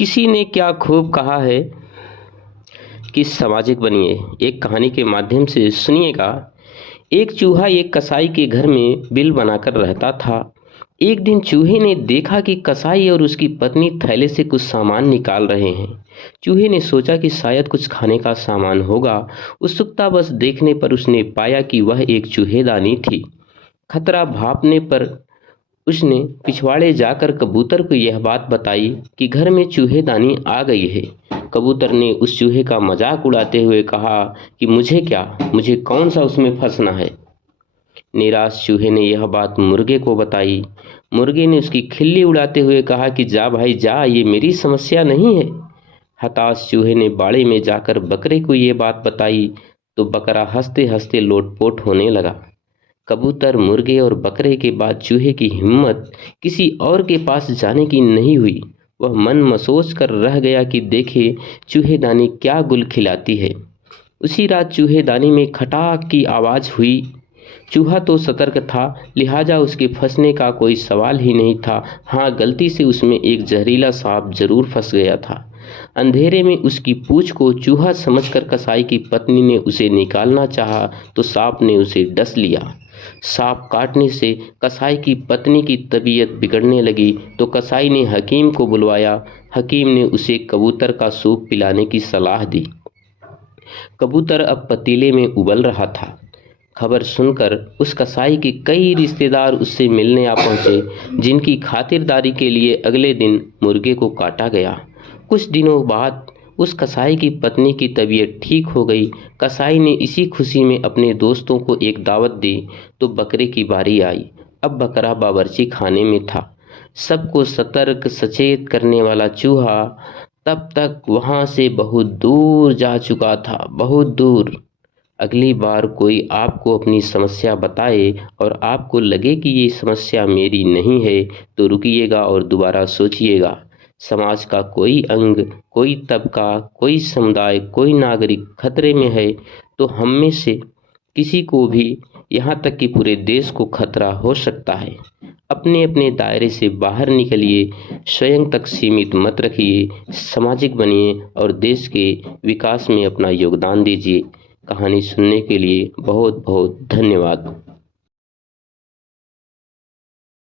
किसी ने क्या खूब कहा है कि सामाजिक बनिए। एक कहानी के माध्यम से सुनिएगा। एक चूहा एक कसाई के घर में बिल बनाकर रहता था। एक दिन चूहे ने देखा कि कसाई और उसकी पत्नी थैले से कुछ सामान निकाल रहे हैं। चूहे ने सोचा कि शायद कुछ खाने का सामान होगा। उत्सुकता बस देखने पर उसने पाया कि वह एक चूहेदानी थी। खतरा भापने पर उसने पिछवाड़े जाकर कबूतर को यह बात बताई कि घर में चूहेदानी आ गई है। कबूतर ने उस चूहे का मजाक उड़ाते हुए कहा कि मुझे क्या, मुझे कौन सा उसमें फंसना है। निराश चूहे ने यह बात मुर्गे को बताई। मुर्गे ने उसकी खिल्ली उड़ाते हुए कहा कि जा भाई जा, ये मेरी समस्या नहीं है। हताश चूहे ने बाड़े में जाकर बकरे को ये बात बताई तो बकरा हंसते हंसते लोटपोट होने लगा। कबूतर, मुर्गे और बकरे के बाद चूहे की हिम्मत किसी और के पास जाने की नहीं हुई। वह मन मसोच कर रह गया कि देखे चूहेदानी क्या गुल खिलाती है। उसी रात चूहेदानी में खटाक की आवाज़ हुई। चूहा तो सतर्क था, लिहाजा उसके फंसने का कोई सवाल ही नहीं था। हाँ, गलती से उसमें एक जहरीला सांप जरूर फंस गया था। अंधेरे में उसकी पूंछ को चूहा समझकर कसाई की पत्नी ने उसे निकालना चाहा तो सांप ने उसे डस लिया। सांप काटने से कसाई की पत्नी की तबीयत बिगड़ने लगी तो कसाई ने हकीम को बुलवाया। हकीम ने उसे कबूतर का सूप पिलाने की सलाह दी। कबूतर अब पतीले में उबल रहा था। खबर सुनकर उस कसाई के कई रिश्तेदार उससे मिलने आ पहुंचे, जिनकी खातिरदारी के लिए अगले दिन मुर्गे को काटा गया। कुछ दिनों बाद उस कसाई की पत्नी की तबीयत ठीक हो गई। कसाई ने इसी खुशी में अपने दोस्तों को एक दावत दी तो बकरे की बारी आई। अब बकरा बावर्ची खाने में था। सबको सतर्क सचेत करने वाला चूहा तब तक वहां से बहुत दूर जा चुका था, बहुत दूर। अगली बार कोई आपको अपनी समस्या बताए और आपको लगे कि ये समस्या मेरी नहीं है तो रुकिएगा और दोबारा सोचिएगा। समाज का कोई अंग, कोई तबका, कोई समुदाय, कोई नागरिक खतरे में है तो हम में से किसी को भी, यहाँ तक कि पूरे देश को खतरा हो सकता है। अपने अपने दायरे से बाहर निकलिए, स्वयं तक सीमित मत रखिए, सामाजिक बनिए और देश के विकास में अपना योगदान दीजिए। कहानी सुनने के लिए बहुत बहुत धन्यवाद।